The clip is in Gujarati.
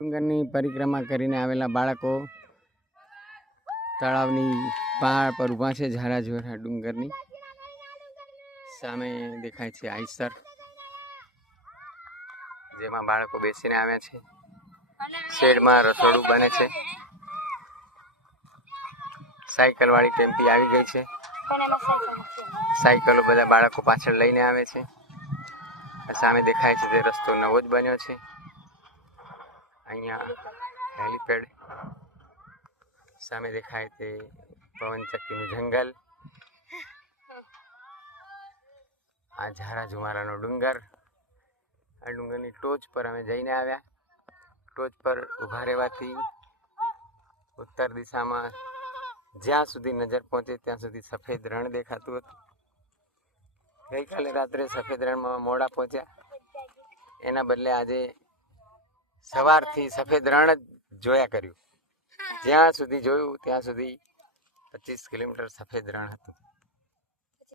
ડુંગરની પરિક્રમા કરીને આવેલા બાળકો તળાવની પહાડ પર ઊભા છે. ઝારા ઝોરા ડુંગરની સામે દેખાય છે આઈસર, જેમાં બાળકો બેસીને આવ્યા છે. શેડમાં રસોડું બને છે. સાયકલ વાળી ટેમ્પી આવી ગઈ છે. સાયકલો બધા બાળકો પાછળ લઈને આવે છે. સામે દેખાય છે તે રસ્તો નવો જ બન્યો છે. અહીંયા હેલીપેડ, સામે દેખાય તે પવનચક્કીનું જંગલ, આ ઝારા ઝુમારાનો ડુંગર. આ ડુંગરની ટોચ પર અમે જઈને આવ્યા. ટોચ પર ઊભા રહેવાથી ઉત્તર દિશામાં જ્યાં સુધી નજર પહોંચે ત્યાં સુધી સફેદ રણ દેખાતું હતું. ગઈકાલે રાત્રે સફેદ રણમાં મોડા પહોંચ્યા, એના બદલે આજે સવારથી સફેદ રણ જ જોયા કર્યું. જ્યાં સુધી જોયું ત્યાં સુધી 25 કિલોમીટર સફેદ રણ હતું.